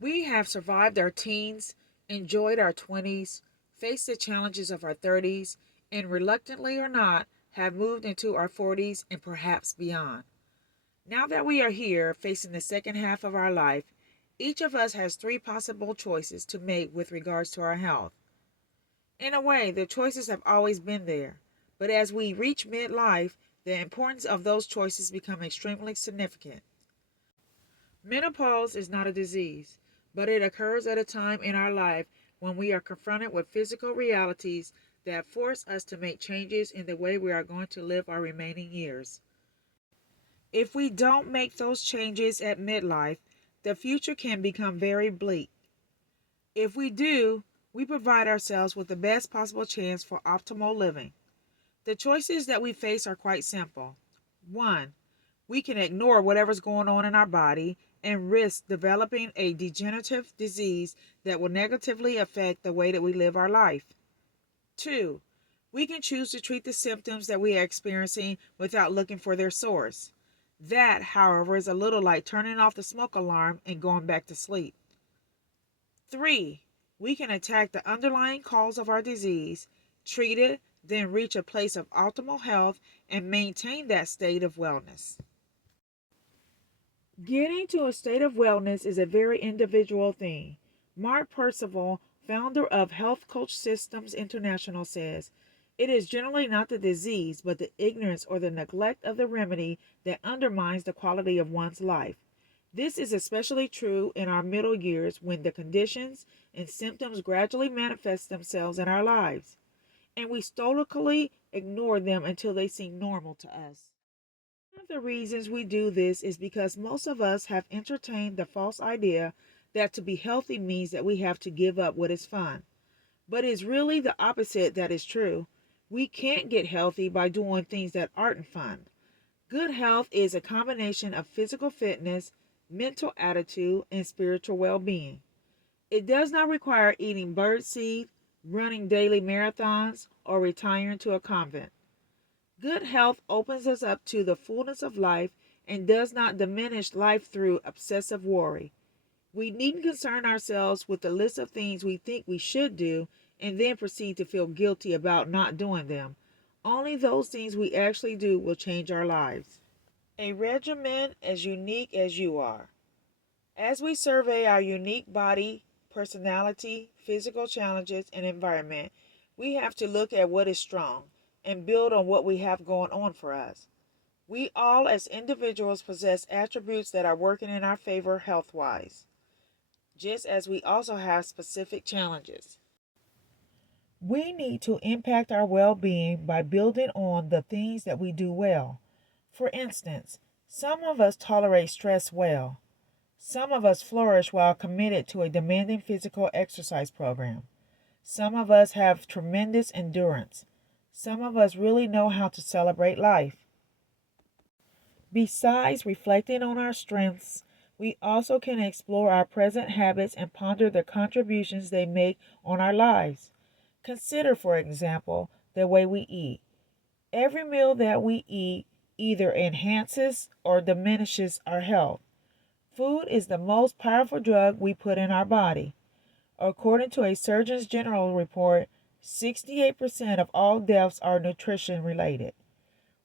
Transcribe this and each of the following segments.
We have survived our teens, enjoyed our 20s, faced the challenges of our 30s, and reluctantly or not, have moved into our 40s and perhaps beyond. Now that we are here facing the second half of our life, each of us has three possible choices to make with regards to our health. In a way, the choices have always been there, but as we reach midlife, the importance of those choices become extremely significant. Menopause is not a disease, but it occurs at a time in our life when we are confronted with physical realities that force us to make changes in the way we are going to live our remaining years. If we don't make those changes at midlife, the future can become very bleak. If we do, we provide ourselves with the best possible chance for optimal living. The choices that we face are quite simple. 1. We can ignore whatever's going on in our body and risk developing a degenerative disease that will negatively affect the way that we live our life. 2. We can choose to treat the symptoms that we are experiencing without looking for their source. That, however, is a little like turning off the smoke alarm and going back to sleep. 3. We can attack the underlying cause of our disease, treat it, then reach a place of optimal health and maintain that state of wellness. Getting to a state of wellness is a very individual thing. Mark Percival, founder of Health Coach Systems International, says, "It is generally not the disease, but the ignorance or the neglect of the remedy that undermines the quality of one's life. This is especially true in our middle years when the conditions and symptoms gradually manifest themselves in our lives, and we stoically ignore them until they seem normal to us." One of the reasons we do this is because most of us have entertained the false idea that to be healthy means that we have to give up what is fun. But it's really the opposite that is true. We can't get healthy by doing things that aren't fun. Good health is a combination of physical fitness, mental attitude, and spiritual well being. It does not require eating birdseed, running daily marathons, or retiring to a convent. Good health opens us up to the fullness of life and does not diminish life through obsessive worry. We needn't concern ourselves with the list of things we think we should do and then proceed to feel guilty about not doing them. Only those things we actually do will change our lives. A regimen as unique as you are. As we survey our unique body, personality, physical challenges, and environment, we have to look at what is strong and build on what we have going on for us. We all, as individuals, possess attributes that are working in our favor health wise, just as we also have specific challenges. We need to impact our well being by building on the things that we do well. For instance, some of us tolerate stress well. Some of us flourish while committed to a demanding physical exercise program. Some of us have tremendous endurance. Some of us really know how to celebrate life. Besides reflecting on our strengths, we also can explore our present habits and ponder the contributions they make on our lives. Consider, for example, the way we eat. Every meal that we eat either enhances or diminishes our health. Food is the most powerful drug we put in our body. According to a Surgeon General report, 68% of all deaths are nutrition related.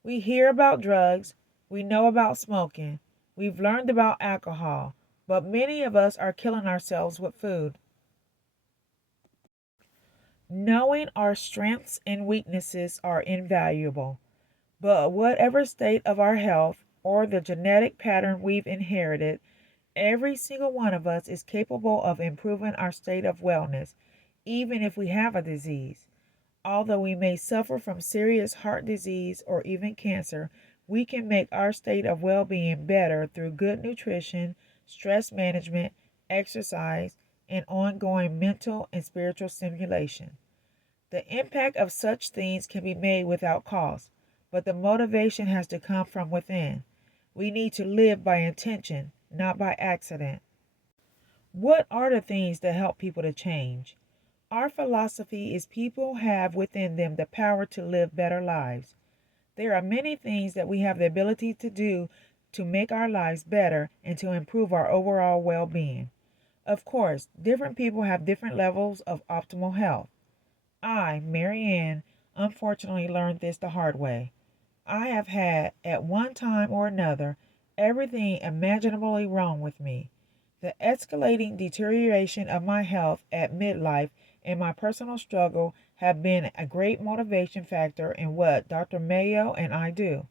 We hear about drugs, we know about smoking, we've learned about alcohol, but many of us are killing ourselves with food. Knowing our strengths and weaknesses are invaluable, but whatever state of our health or the genetic pattern we've inherited, every single one of us is capable of improving our state of wellness, even if we have a disease. Although we may suffer from serious heart disease or even cancer, we can make our state of well being better through good nutrition, stress management, exercise, and ongoing mental and spiritual stimulation. The impact of such things can be made without cost, but the motivation has to come from within. We need to live by intention, not by accident. What are the things that help people to change? Our philosophy is people have within them the power to live better lives. There are many things that we have the ability to do to make our lives better and to improve our overall well being. Of course, different people have different levels of optimal health. I, Marianne, unfortunately learned this the hard way. I have had, at one time or another, everything imaginably wrong with me. The escalating deterioration of my health at midlife and my personal struggle have been a great motivation factor in what Dr. Mayo and I do.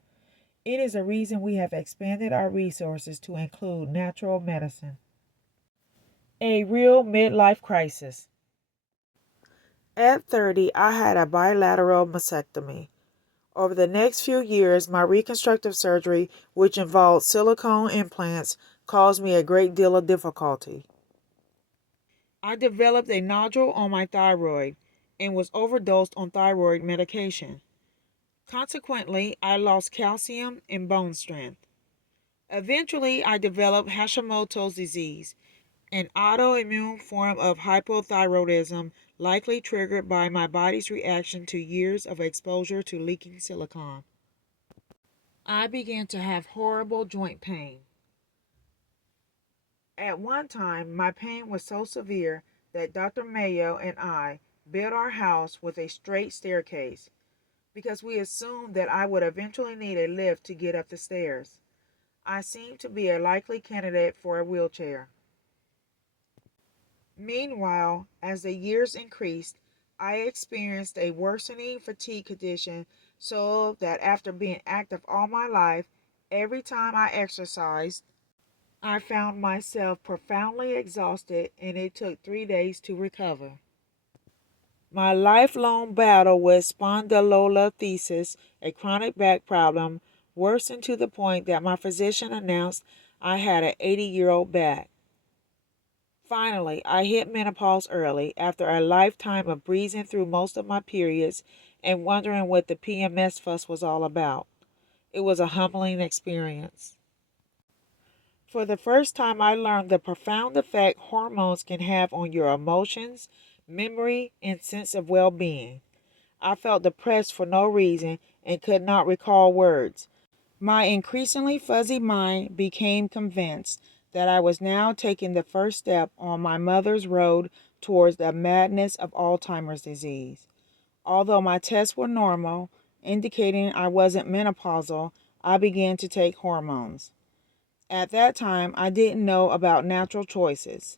It is a reason we have expanded our resources to include natural medicine. A real midlife crisis. At 30, I had a bilateral mastectomy. Over the next few years, my reconstructive surgery, which involved silicone implants, caused me a great deal of difficulty. I developed a nodule on my thyroid and was overdosed on thyroid medication. Consequently, I lost calcium and bone strength. Eventually, I developed Hashimoto's disease, an autoimmune form of hypothyroidism likely triggered by my body's reaction to years of exposure to leaking silicone. I began to have horrible joint pain. At one time, my pain was so severe that Dr. Mayo and I built our house with a straight staircase because we assumed that I would eventually need a lift to get up the stairs. I seemed to be a likely candidate for a wheelchair. Meanwhile, as the years increased, I experienced a worsening fatigue condition so that after being active all my life, every time I exercised, I found myself profoundly exhausted and it took 3 days to recover. My lifelong battle with spondylolisthesis, a chronic back problem, worsened to the point that my physician announced I had an 80-year-old back. Finally, I hit menopause early after a lifetime of breezing through most of my periods and wondering what the PMS fuss was all about. It was a humbling experience. For the first time, I learned the profound effect hormones can have on your emotions, memory, and sense of well being. I felt depressed for no reason and could not recall words. My increasingly fuzzy mind became convinced that I was now taking the first step on my mother's road towards the madness of Alzheimer's disease. Although my tests were normal, indicating I wasn't menopausal, I began to take hormones. At that time, I didn't know about natural choices.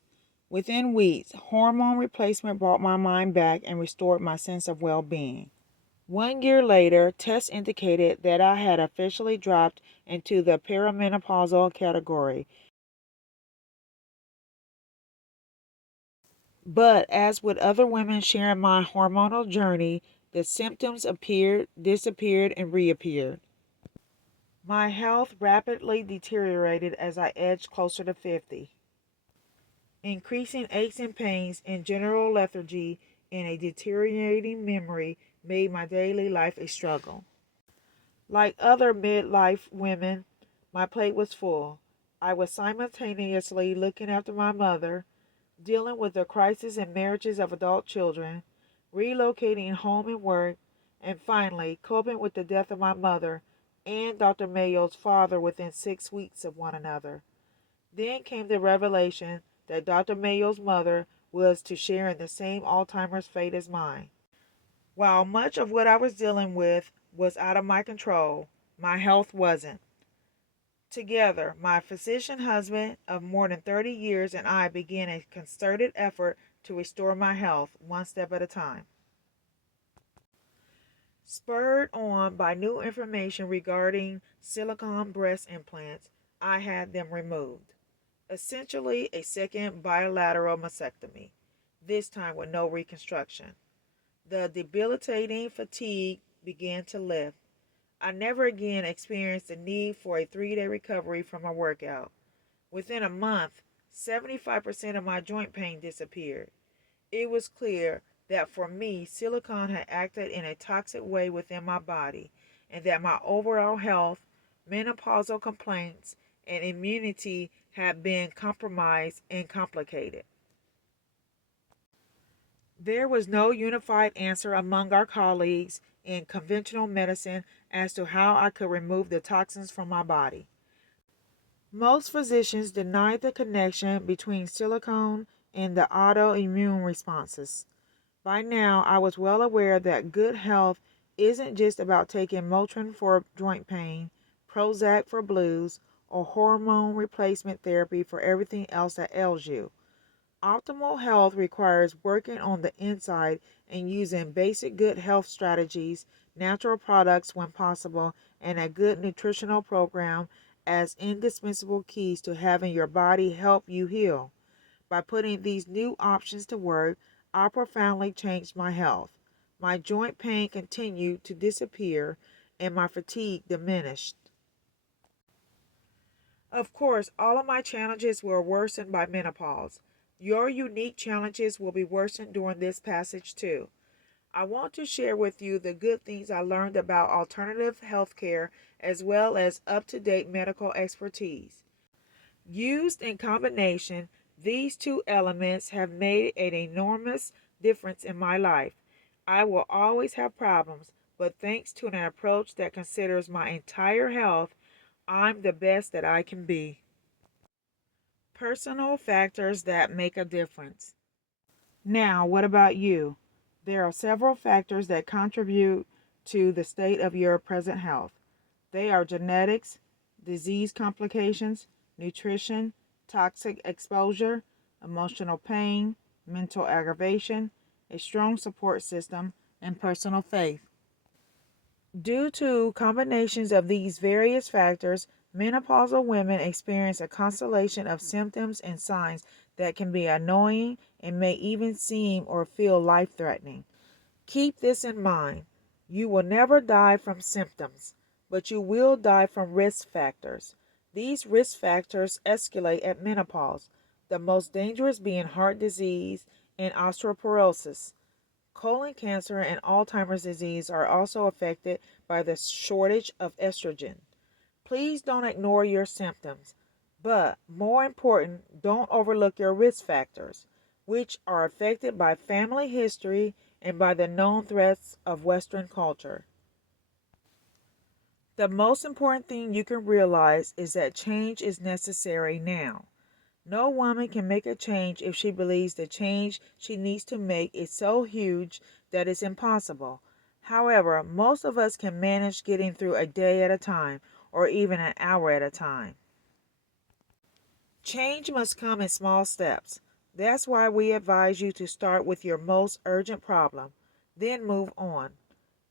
Within weeks, hormone replacement brought my mind back and restored my sense of well being. 1 year later, tests indicated that I had officially dropped into the perimenopausal category. But as with other women sharing my hormonal journey, the symptoms appeared, disappeared, and reappeared. My health rapidly deteriorated as I edged closer to 50. Increasing aches and pains and general lethargy and a deteriorating memory made my daily life a struggle. Like other midlife women, my plate was full. I was simultaneously looking after my mother, dealing with the crisis and marriages of adult children, relocating home and work, and finally coping with the death of my mother and Dr. Mayo's father within 6 weeks of one another. Then came the revelation that Dr. Mayo's mother was to share in the same Alzheimer's fate as mine. While much of what I was dealing with was out of my control, my health wasn't. Together, my physician husband of more than 30 years and I began a concerted effort to restore my health one step at a time. Spurred on by new information regarding silicone breast implants, I had them removed. Essentially, a second bilateral mastectomy, this time with no reconstruction. The debilitating fatigue began to lift. I never again experienced the need for a 3-day recovery from a workout. Within a month, 75% of my joint pain disappeared. It was clear that for me, silicone had acted in a toxic way within my body, and that my overall health, menopausal complaints, and immunity had been compromised and complicated. There was no unified answer among our colleagues in conventional medicine as to how I could remove the toxins from my body. Most physicians deny the connection between silicone and the autoimmune responses. By now, I was well aware that good health isn't just about taking Motrin for joint pain, Prozac for blues, or hormone replacement therapy for everything else that ails you. Optimal health requires working on the inside and using basic good health strategies, natural products when possible, and a good nutritional program as indispensable keys to having your body help you heal. By putting these new options to work, I profoundly changed my health. My joint pain continued to disappear and my fatigue diminished. Of course, all of my challenges were worsened by menopause. Your unique challenges will be worsened during this passage too. I want to share with you the good things I learned about alternative healthcare as well as up to date medical expertise. Used in combination, these two elements have made an enormous difference in my life. I will always have problems, but thanks to an approach that considers my entire health, I'm the best that I can be. Personal factors that make a difference. Now, what about you? There are several factors that contribute to the state of your present health. They are genetics, disease complications, nutrition, toxic exposure, emotional pain, mental aggravation, a strong support system, and personal faith. Due to combinations of these various factors, menopausal women experience a constellation of symptoms and signs that can be annoying and may even seem or feel life threatening. Keep this in mind. You will never die from symptoms, but you will die from risk factors. These risk factors escalate at menopause, the most dangerous being heart disease and osteoporosis. Colon cancer and Alzheimer's disease are also affected by the shortage of estrogen. Please don't ignore your symptoms, but more important, don't overlook your risk factors, which are affected by family history and by the known threats of Western culture. The most important thing you can realize is that change is necessary now. No woman can make a change if she believes the change she needs to make is so huge that it's impossible. However, most of us can manage getting through a day at a time or even an hour at a time. Change must come in small steps. That's why we advise you to start with your most urgent problem, then move on.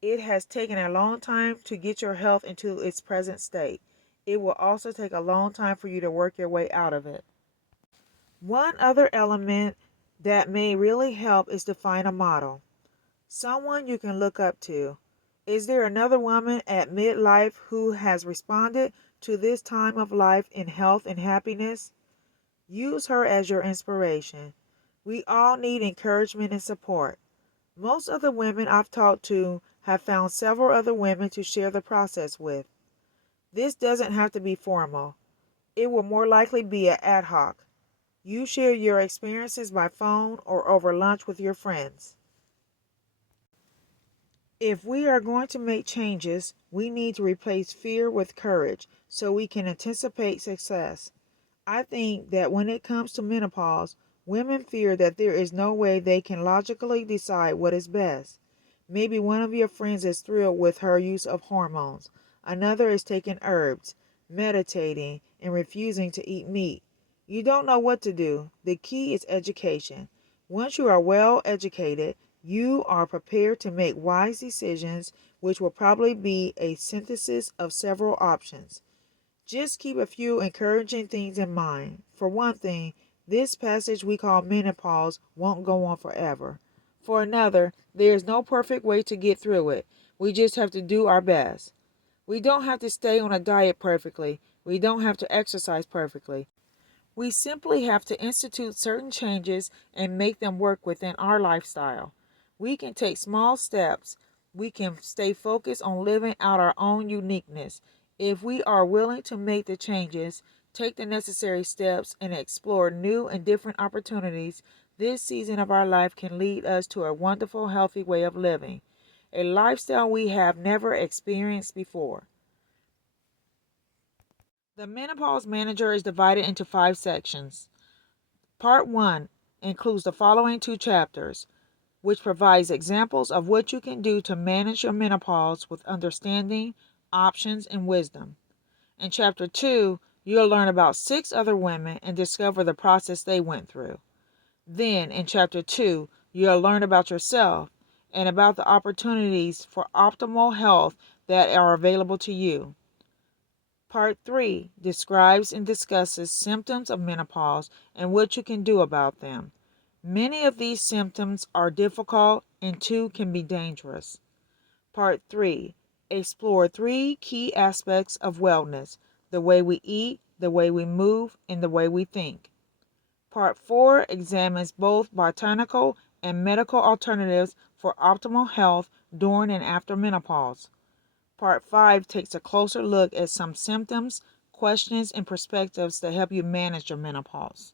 It has taken a long time to get your health into its present state. It will also take a long time for you to work your way out of it. One other element that may really help is to find a model, someone you can look up to. Is there another woman at midlife who has responded to this time of life in health and happiness? Use her as your inspiration. We all need encouragement and support. Most of the women I've talked to have found several other women to share the process with. This doesn't have to be formal. It will more likely be an ad hoc. You share your experiences by phone or over lunch with your friends. If we are going to make changes, we need to replace fear with courage so we can anticipate success. I think that when it comes to menopause, women fear that there is no way they can logically decide what is best. Maybe one of your friends is thrilled with her use of hormones. Another is taking herbs, meditating, and refusing to eat meat. You don't know what to do. The key is education. Once you are well educated, you are prepared to make wise decisions, which will probably be a synthesis of several options. Just keep a few encouraging things in mind. For one thing, this passage we call menopause won't go on forever. For another, there is no perfect way to get through it. We just have to do our best. We don't have to stay on a diet perfectly. We don't have to exercise perfectly. We simply have to institute certain changes and make them work within our lifestyle. We can take small steps. We can stay focused on living out our own uniqueness. If we are willing to make the changes, take the necessary steps, and explore new and different opportunities, this season of our life can lead us to a wonderful, healthy way of living, a lifestyle we have never experienced before. The Menopause Manager is divided into 5 sections. Part 1 includes the following 2 chapters, which provides examples of what you can do to manage your menopause with understanding, options, and wisdom. In Chapter 2, you'll learn about 6 other women and discover the process they went through. Then, in Chapter 2, you'll learn about yourself and about the opportunities for optimal health that are available to you. Part 3 describes and discusses symptoms of menopause and what you can do about them. Many of these symptoms are difficult and 2 can be dangerous. Part 3 explore 3 key aspects of wellness: the way we eat, the way we move, and the way we think. Part 4 examines both botanical and medical alternatives for optimal health during and after menopause. Part 5 takes a closer look at some symptoms, questions, and perspectives that help you manage your menopause.